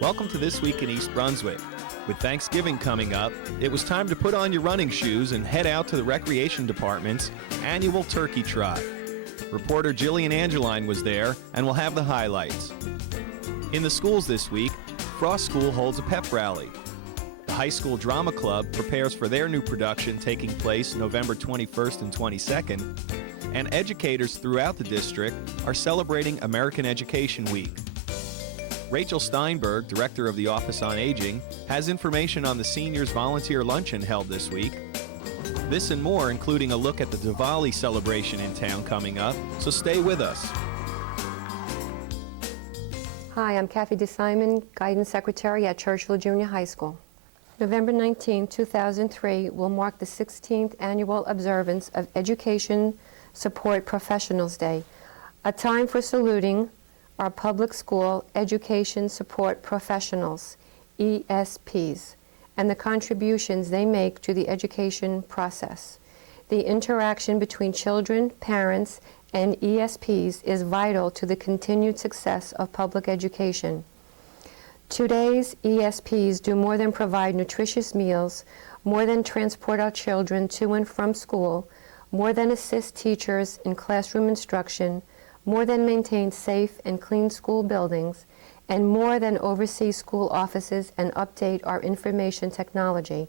Welcome to This Week in East Brunswick. With Thanksgiving coming up, it was time to put on your running shoes and head out to the Recreation Department's annual Turkey Trot. Reporter Jillian Angeline was there and will have the highlights. In the schools this week, Frost School holds a pep rally. The High School Drama Club prepares for their new production taking place November 21st and 22nd, and educators throughout the district are celebrating American Education Week. Rachel Steinberg, director of the Office on Aging, has information on the seniors' volunteer luncheon held this week. This and more, including a look at the Diwali celebration in town coming up, so stay with us. Hi, I'm Kathy DeSimon, Guidance Secretary at Churchill Junior High School. November 19, 2003 will mark the 16th annual observance of Education Support Professionals Day, a time for saluting our public school education support professionals, ESPs, and the contributions they make to the education process. The interaction between children, parents, and ESPs is vital to the continued success of public education. Today's ESPs do more than provide nutritious meals, more than transport our children to and from school, more than assist teachers in classroom instruction, more than maintain safe and clean school buildings, and more than oversee school offices and update our information technology.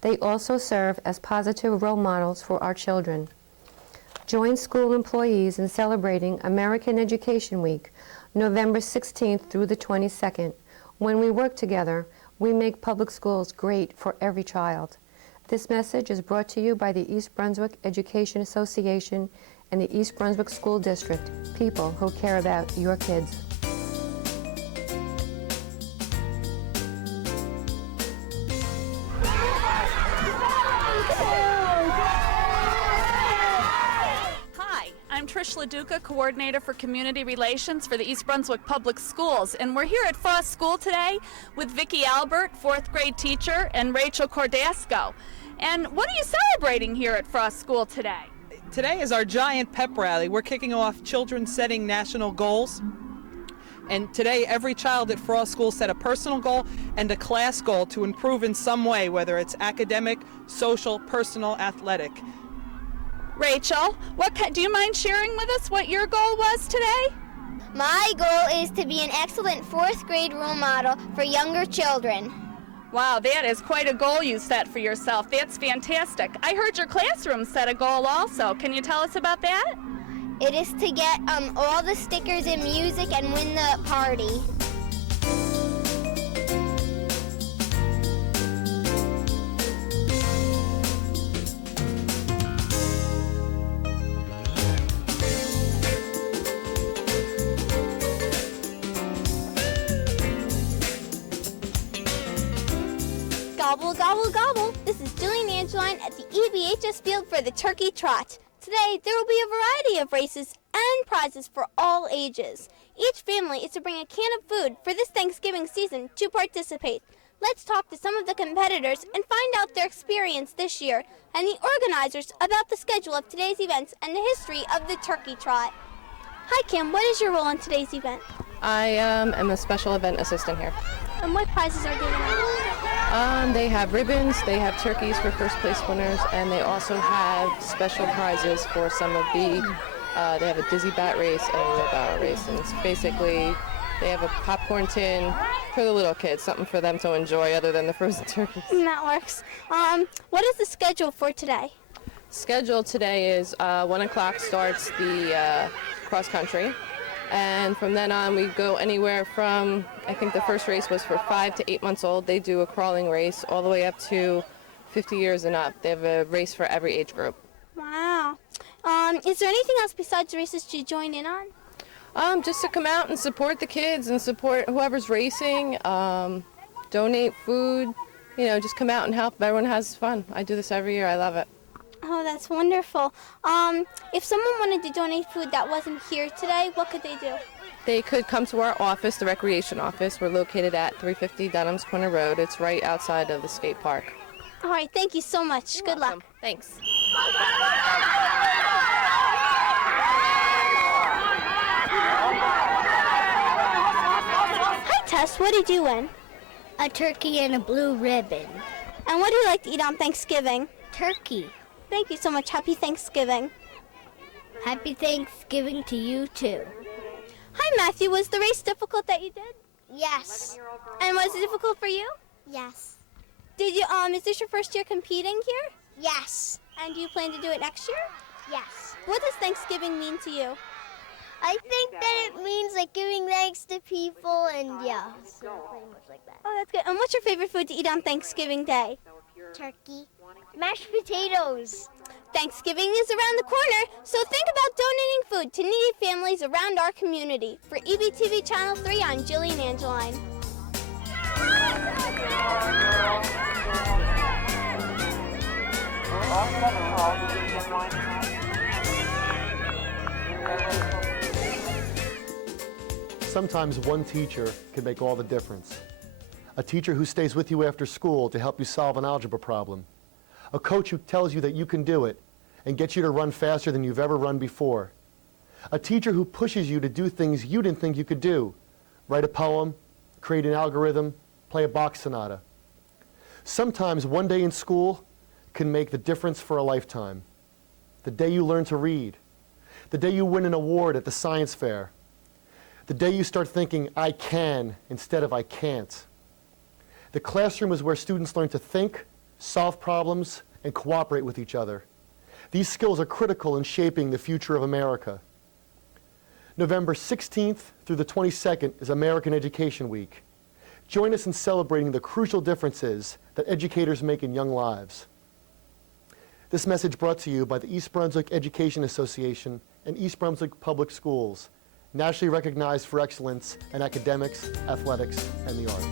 They also serve as positive role models for our children. Join school employees in celebrating American Education Week, November 16th through the 22nd. When we work together, we make public schools great for every child. This message is brought to you by the East Brunswick Education Association and the East Brunswick School District, people who care about your kids. Hi, I'm Trish LaDuca, Coordinator for Community Relations for the East Brunswick Public Schools, and we're here at Frost School today with Vicki Albert, 4th grade teacher, and Rachel Cordasco. And what are you celebrating here at Frost School today? Today is our giant pep rally. We're kicking off children setting national goals. And today, every child at Frost School set a personal goal and a class goal to improve in some way, whether it's academic, social, personal, athletic. Rachel, do you mind sharing with us what your goal was today? My goal is to be an excellent 4th grade role model for younger children. Wow, that is quite a goal you set for yourself. That's fantastic. I heard your classroom set a goal also. Can you tell us about that? It is to get all the stickers and music and win the party. Gobble, gobble, gobble. This is Jillian Angeline at the EBHS field for the Turkey Trot. Today, there will be a variety of races and prizes for all ages. Each family is to bring a can of food for this Thanksgiving season to participate. Let's talk to some of the competitors and find out their experience this year and the organizers about the schedule of today's events and the history of the Turkey Trot. Hi, Kim. What is your role in today's event? I am a special event assistant here. And what prizes are given out? They have ribbons, they have turkeys for first place winners, and they also have special prizes for some of the, they have a dizzy bat race and a wheelbarrow race, and it's basically, they have a popcorn tin for the little kids, something for them to enjoy other than the frozen turkeys. That works. What is the schedule for today? Schedule today is 1 o'clock starts the cross country. And from then on, we go anywhere from, I think the first race was for 5 to 8 months old. They do a crawling race all the way up to 50 years and up. They have a race for every age group. Wow. Is there anything else besides races to join in on? Just to come out and support the kids and support whoever's racing, donate food, just come out and help. Everyone has fun. I do this every year. I love it. Oh, that's wonderful. If someone wanted to donate food that wasn't here today, what could they do? They could come to our office, the recreation office. We're located at 350 Dunham's Corner Road. It's right outside of the skate park. All right, thank you so much. You're Good welcome. luck. Thanks. Hi, Yes, what did you win? A turkey and a blue ribbon. And what do you like to eat on Thanksgiving? Turkey. Thank you so much. Happy Thanksgiving. Happy Thanksgiving to you too. Hi, Matthew. Was the race difficult that you did? Yes. And was it difficult for you? Yes. Did you? Is this your first year competing here? Yes. And do you plan to do it next year? Yes. What does Thanksgiving mean to you? I think that it means like giving thanks to people and yeah, so pretty much like that. Oh, that's good. And what's your favorite food to eat on Thanksgiving Day? Turkey. Mashed potatoes. Thanksgiving is around the corner, so think about donating food to needy families around our community. For EBTV Channel 3, I'm Jillian Angeline. Sometimes one teacher can make all the difference. A teacher who stays with you after school to help you solve an algebra problem. A coach who tells you that you can do it and gets you to run faster than you've ever run before. A teacher who pushes you to do things you didn't think you could do. Write a poem, create an algorithm, play a Bach sonata. Sometimes one day in school can make the difference for a lifetime. The day you learn to read. The day you win an award at the science fair. The day you start thinking, I can, instead of I can't. The classroom is where students learn to think, solve problems, and cooperate with each other. These skills are critical in shaping the future of America. November 16th through the 22nd is American Education Week. Join us in celebrating the crucial differences that educators make in young lives. This message brought to you by the East Brunswick Education Association and East Brunswick Public Schools, nationally recognized for excellence in academics, athletics, and the arts.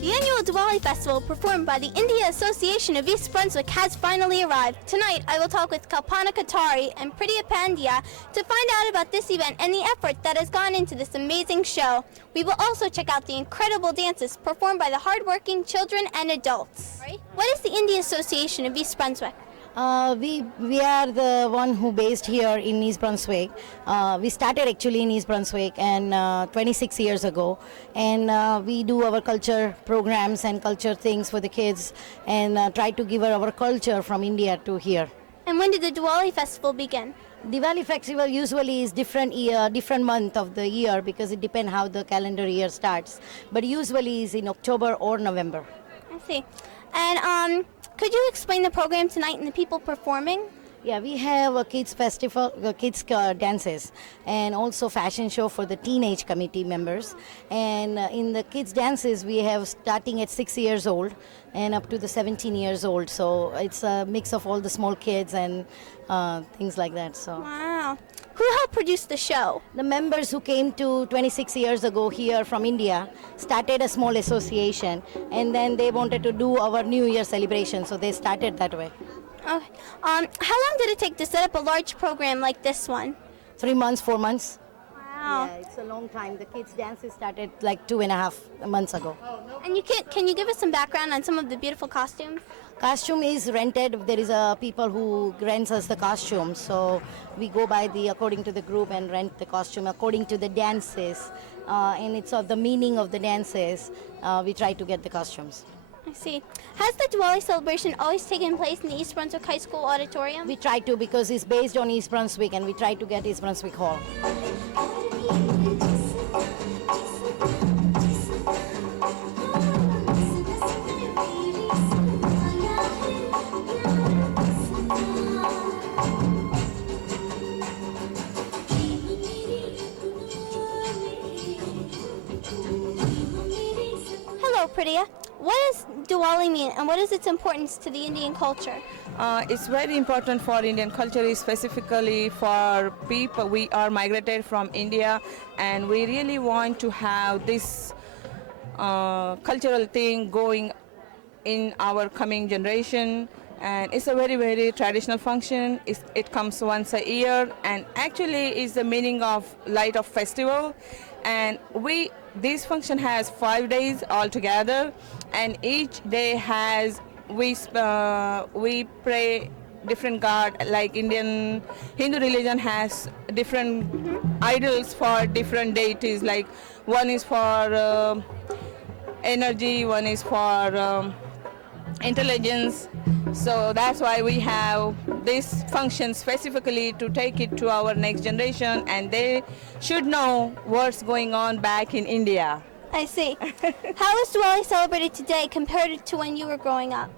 The annual Diwali festival performed by the India Association of East Brunswick has finally arrived. Tonight, I will talk with Kalpana Katari and Priya Pandya to find out about this event and the effort that has gone into this amazing show. We will also check out the incredible dances performed by the hardworking children and adults. What is the India Association of East Brunswick? We are the one who based here in East Brunswick. We started actually in East Brunswick and 26 years ago, and we do our culture programs and culture things for the kids and try to give our culture from India to here. And when did the Diwali festival begin? Diwali festival usually is different year, different month of the year because it depends how the calendar year starts, but usually is in October or November. I see. And could you explain the program tonight and the people performing? Yeah, we have a kids festival, kids dances, and also fashion show for the teenage committee members. And in the kids dances, we have starting at 6 years old and up to the 17 years old. So it's a mix of all the small kids and things like that. So. Wow. Who helped produce the show? The members who came to 26 years ago here from India started a small association, and then they wanted to do our New Year celebration, so they started that way. Okay. How long did it take to set up a large program like this one? 3 months, 4 months. Wow. Yeah, it's a long time. The kids' dances started like 2.5 months ago. And can you give us some background on some of the beautiful costumes? Costume is rented. There is a people who rents us the costume. So we go by according to the group and rent the costume according to the dances. And it's of the meaning of the dances. We try to get the costumes. I see. Has the Diwali celebration always taken place in the East Brunswick High School auditorium? We try to because it's based on East Brunswick and we try to get East Brunswick Hall. Hello, Priya. What does Diwali mean and what is its importance to the Indian culture? It's very important for Indian culture, specifically for people. We are migrated from India and we really want to have this cultural thing going in our coming generation. And it's a very, very traditional function. It comes once a year and actually is the meaning of light of festival. And this function has 5 days altogether, and each day has we pray different god, like Indian Hindu religion has different idols for different deities, like one is for energy, one is for intelligence. So that's why we have this function specifically to take it to our next generation, and they should know what's going on back in India. I see. How is Diwali celebrated today compared to when you were growing up?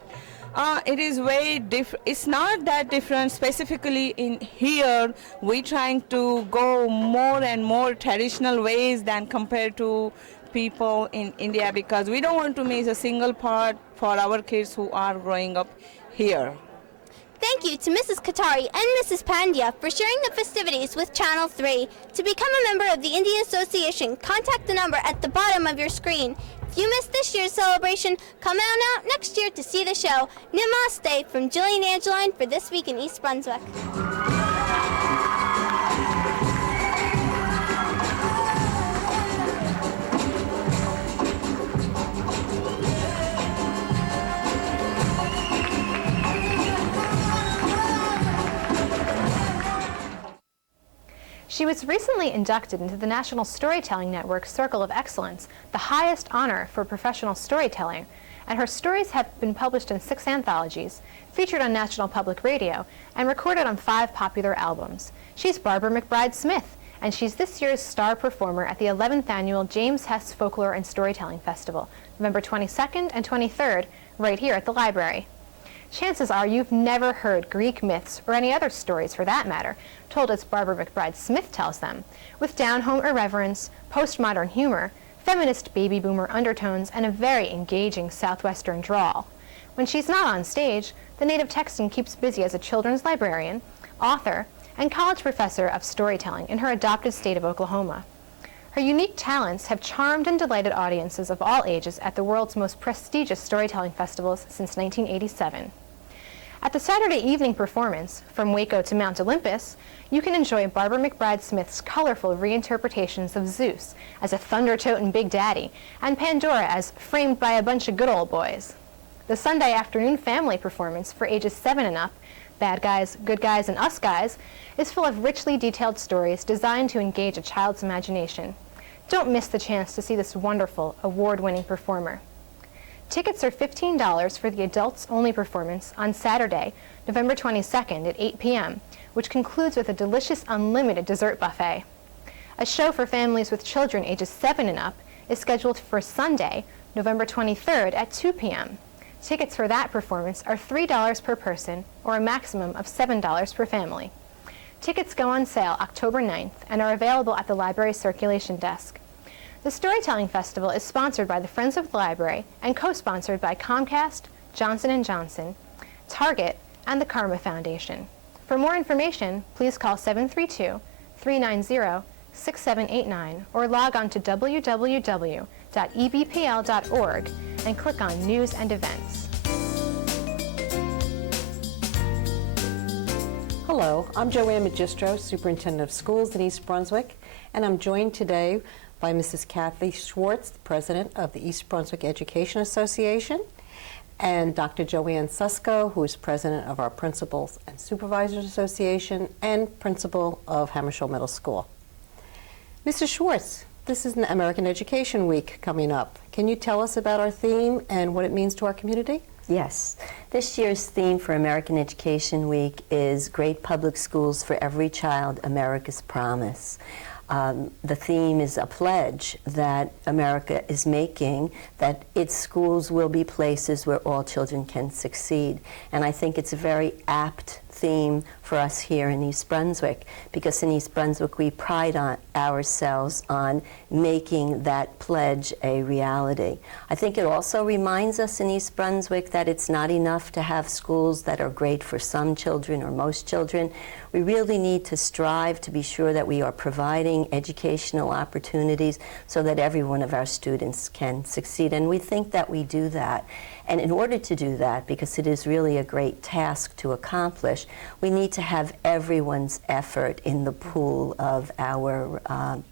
It is very different. It's not that different. Specifically in here, we're trying to go more and more traditional ways than compared to people in India, because we don't want to miss a single part for our kids who are growing up here. Thank you to Mrs. Katari and Mrs. Pandya for sharing the festivities with Channel 3. To become a member of the Indian Association, contact the number at the bottom of your screen. If you missed this year's celebration, come on out next year to see the show. Namaste from Jillian Angeline for This Week in East Brunswick. She was recently inducted into the National Storytelling Network Circle of Excellence, the highest honor for professional storytelling, and her stories have been published in 6 anthologies, featured on National Public Radio, and recorded on 5 popular albums. She's Barbara McBride-Smith, and she's this year's star performer at the 11th Annual James Hess Folklore and Storytelling Festival, November 22nd and 23rd, right here at the library. Chances are you've never heard Greek myths, or any other stories for that matter, told as Barbara McBride-Smith tells them, with down-home irreverence, postmodern humor, feminist baby boomer undertones, and a very engaging Southwestern drawl. When she's not on stage, the native Texan keeps busy as a children's librarian, author, and college professor of storytelling in her adopted state of Oklahoma. Her unique talents have charmed and delighted audiences of all ages at the world's most prestigious storytelling festivals since 1987. At the Saturday evening performance, From Waco to Mount Olympus, you can enjoy Barbara McBride-Smith's colorful reinterpretations of Zeus as a thunder-toting Big Daddy, and Pandora as framed by a bunch of good old boys. The Sunday afternoon family performance for ages 7 and up, Bad Guys, Good Guys, and Us Guys, is full of richly detailed stories designed to engage a child's imagination. Don't miss the chance to see this wonderful, award-winning performer. Tickets are $15 for the adults-only performance on Saturday, November 22nd at 8 p.m., which concludes with a delicious unlimited dessert buffet. A show for families with children ages 7 and up is scheduled for Sunday, November 23rd at 2 p.m. Tickets for that performance are $3 per person, or a maximum of $7 per family. Tickets go on sale October 9th and are available at the library circulation desk. The Storytelling Festival is sponsored by the Friends of the Library and co-sponsored by Comcast, Johnson & Johnson, Target, and the Karma Foundation. For more information, please call 732-390-6789 or log on to www.ebpl.org and click on News and Events. Hello, I'm Joanne Magistro, Superintendent of Schools in East Brunswick, and I'm joined today by Mrs. Kathy Schwartz, the President of the East Brunswick Education Association, and Dr. Joanne Susko, who is President of our Principals and Supervisors Association and Principal of Hammersholt Middle School. Mrs. Schwartz, this is American Education Week coming up. Can you tell us about our theme and what it means to our community? Yes. This year's theme for American Education Week is Great Public Schools for Every Child, America's Promise. The theme is a pledge that America is making that its schools will be places where all children can succeed. And I think it's a very apt theme for us here in East Brunswick, because in East Brunswick we pride ourselves on making that pledge a reality. I think it also reminds us in East Brunswick that it's not enough to have schools that are great for some children or most children. We really need to strive to be sure that we are providing educational opportunities so that every one of our students can succeed. And we think that we do that. And in order to do that, because it is really a great task to accomplish, we need to have everyone's effort in the pool of our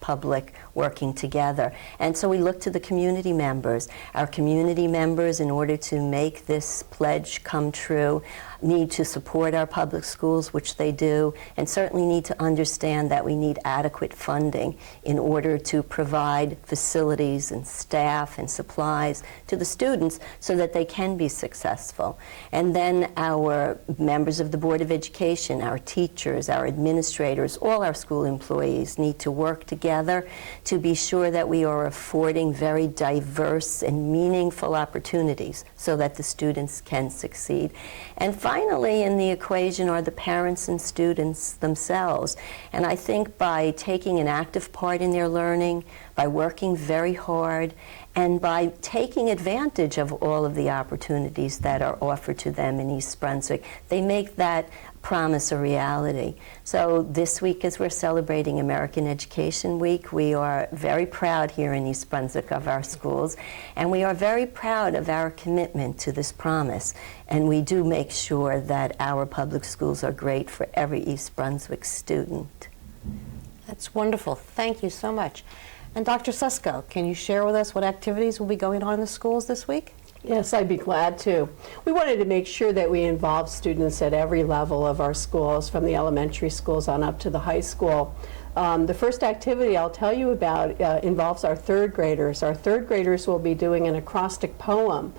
public working together. And so we look to the community members. Our community members, in order to make this pledge come true, need to support our public schools, which they do, and certainly need to understand that we need adequate funding in order to provide facilities and staff and supplies to the students so that they can be successful. And then our members of the Board of Education, our teachers, our administrators, all our school employees need to work together to be sure that we are affording very diverse and meaningful opportunities so that the students can succeed. And finally, in the equation are the parents and students themselves. And I think by taking an active part in their learning, by working very hard, and by taking advantage of all of the opportunities that are offered to them in East Brunswick, they make that promise a reality. So this week, as we're celebrating American Education Week, we are very proud here in East Brunswick of our schools, and we are very proud of our commitment to this promise. And we do make sure that our public schools are great for every East Brunswick student. That's wonderful. Thank you so much. And Dr. Susko, can you share with us what activities will be going on in the schools this week? Yes, I'd be glad to. We wanted to make sure that we involve students at every level of our schools, from the elementary schools on up to the high school. The first activity I'll tell you about involves our third graders. Our third graders will be doing an acrostic poem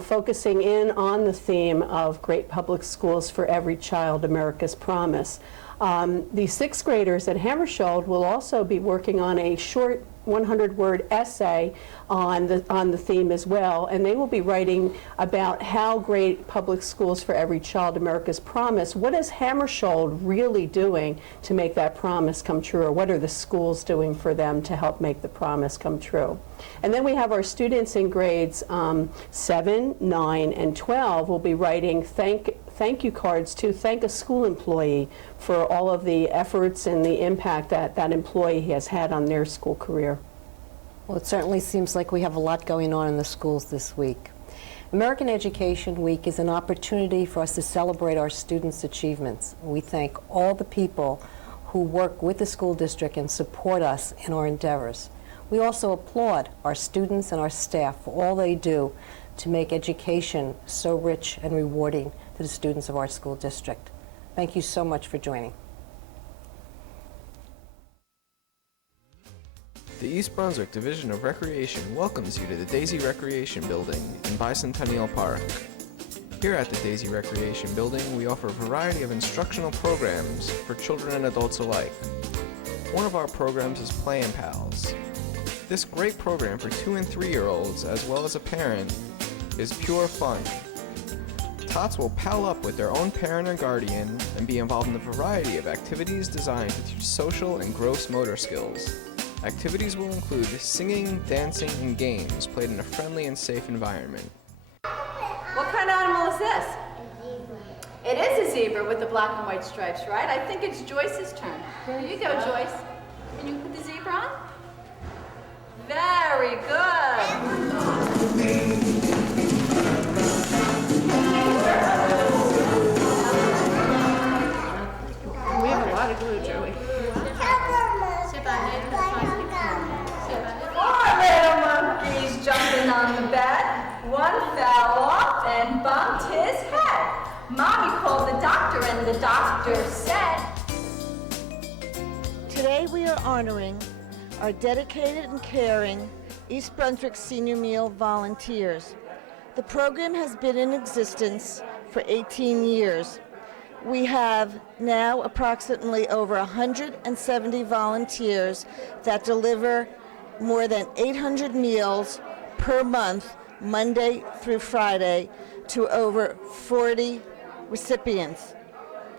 focusing in on the theme of Great Public Schools for Every Child, America's Promise. The sixth graders at Hammersholt will also be working on a short 100-word essay on the theme as well, and they will be writing about how great public schools for every child, America's promise. What is Hammersholt really doing to make that promise come true, or what are the schools doing for them to help make the promise come true? And then we have our students in grades 7, 9, and 12 will be writing thank you cards to thank a school employee for all of the efforts and the impact that that employee has had on their school career. Well, it certainly seems like we have a lot going on in the schools this week. American Education Week is an opportunity for us to celebrate our students' achievements. We thank all the people who work with the school district and support us in our endeavors. We also applaud our students and our staff for all they do to make education so rich and rewarding to the students of our school district. Thank you so much for joining. The East Brunswick Division of Recreation welcomes you to the Daisy Recreation Building in Bicentennial Park. Here at the Daisy Recreation Building, we offer a variety of instructional programs for children and adults alike. One of our programs is Playin' Pals. This great program for 2- and 3-year-olds, as well as a parent, is pure fun. Tots will pal up with their own parent or guardian and be involved in a variety of activities designed to teach social and gross motor skills. Activities will include singing, dancing, and games played in a friendly and safe environment. What kind of animal is this? It is a zebra with the black and white stripes, right? I think it's Joyce's turn. Here you go, Joyce. Can you put the zebra on? Very good. We have a lot of glue, Joey. 4 little monkeys jumping on the bed. One fell off and bumped his head. Mommy called the doctor and the doctor said, today we are honoring our dedicated and caring East Brunswick Senior Meal volunteers. The program has been in existence for 18 years. We have now approximately over 170 volunteers that deliver more than 800 meals per month, Monday through Friday, to over 40 recipients.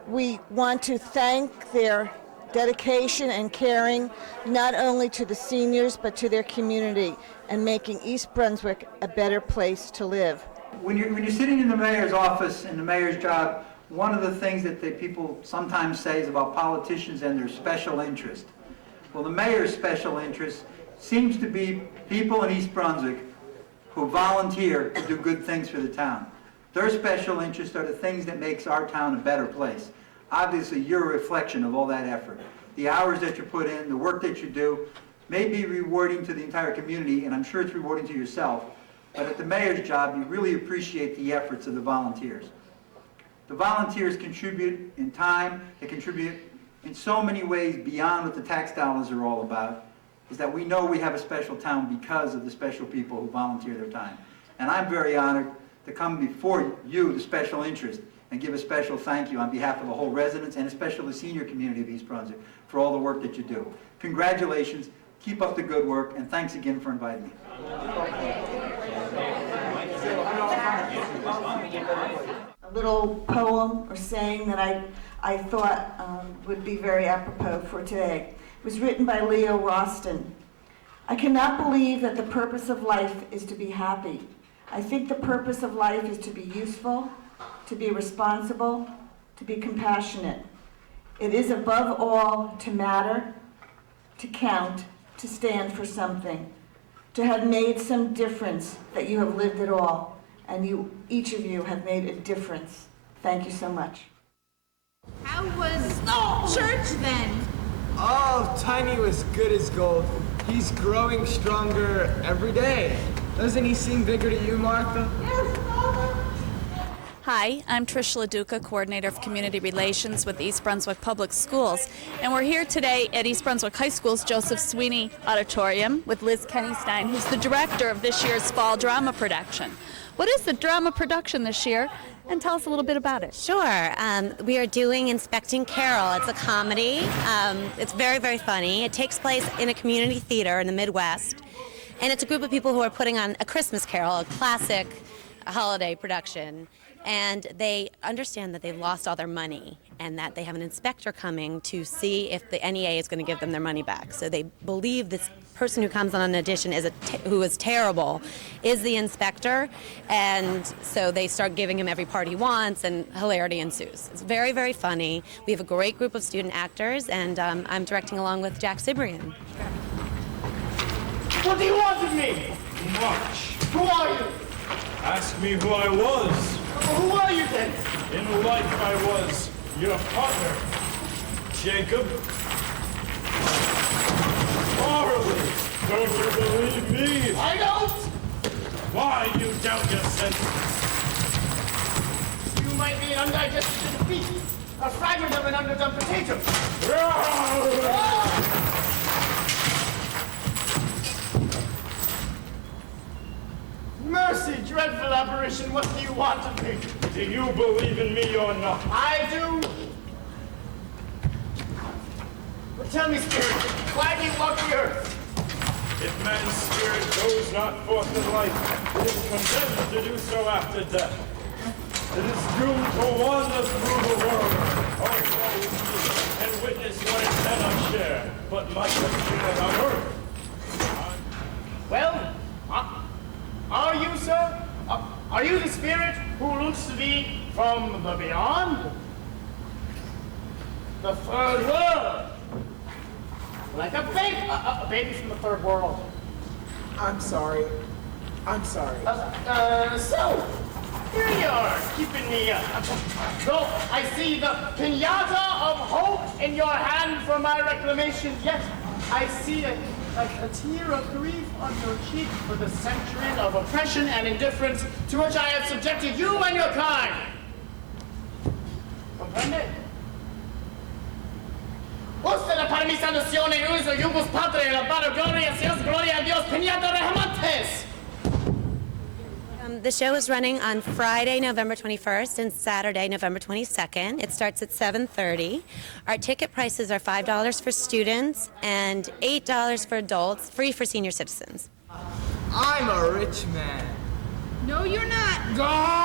We want to thank their dedication and caring not only to the seniors but to their community and making East Brunswick a better place to live. When you're sitting in the mayor's office and the mayor's job, one of the things that people sometimes say is about politicians and their special interest. Well, the mayor's special interest seems to be people in East Brunswick who volunteer to do good things for the town. Their special interests are the things that makes our town a better place. Obviously, you're a reflection of all that effort. The hours that you put in, the work that you do, may be rewarding to the entire community, and I'm sure it's rewarding to yourself, but at the mayor's job, you really appreciate the efforts of the volunteers. The volunteers contribute in time, they contribute in so many ways beyond what the tax dollars are all about, is that we know we have a special town because of the special people who volunteer their time. And I'm very honored to come before you, the special interest, and give a special thank you on behalf of the whole residents and especially the senior community of East Brunswick for all the work that you do. Congratulations, keep up the good work, and thanks again for inviting me. A little poem or saying that I thought would be very apropos for today. It was written by Leo Roston. I cannot believe that the purpose of life is to be happy. I think the purpose of life is to be useful, to be responsible, to be compassionate. It is above all to matter, to count, to stand for something, to have made some difference that you have lived at all, and you, each of you, have made a difference. Thank you so much. How was church then? Oh, Tiny was good as gold. He's growing stronger every day. Doesn't he seem bigger to you, Martha? Yes, Father. Hi, I'm Trish LaDuca, Coordinator of Community Relations with East Brunswick Public Schools, and we're here today at East Brunswick High School's Joseph Sweeney Auditorium with Liz Kenneystein, who's the director of this year's fall drama production. What is the drama production this year? And tell us a little bit about it. Sure. We are doing Inspecting Carol. It's a comedy. It's very, very funny. It takes place in a community theater in the Midwest. And it's a group of people who are putting on A Christmas Carol, a classic holiday production. And they understand that they've lost all their money and that they have an inspector coming to see if the NEA is going to give them their money back. So they believe this person who comes on an audition who is terrible is the inspector, and so they start giving him every part he wants, and hilarity ensues. It's very, very funny. We have a great group of student actors, and I'm directing along with Jack Cibrian. What do you want of me? Much. Who are you? Ask me who I was. Who are you then? In life I was your partner, Jacob. Morally, don't you believe me? I don't! Why you doubt your senses? You might be an undigested beef, a fragment of an underdone potato. Mercy, dreadful apparition, what do you want of me? Do you believe in me or not? I do. But tell me, spirit, why do you walk the earth? If man's spirit goes not forth in life, it is condemned to do so after death. It is doomed to wander through the world, and witness what it cannot share, but must have shared on earth. Well, are you, sir? Are you the spirit who looks to be from the beyond? The third world? Like a baby from the third world. I'm sorry. So, here you are, keeping me up. Though I see the piñata of hope in your hand for my reclamation, yet I see a tear of grief on your cheek for the centuries of oppression and indifference to which I have subjected you and your kind. Comprende? Usted la parmisazione uso Jubus Patre, la para gloria, seas gloria a Dios, piñata rehamantes. The show is running on Friday, November 21st and Saturday, November 22nd. It starts at 7:30. Our ticket prices are $5 for students and $8 for adults, free for senior citizens. I'm a rich man. No, you're not. God!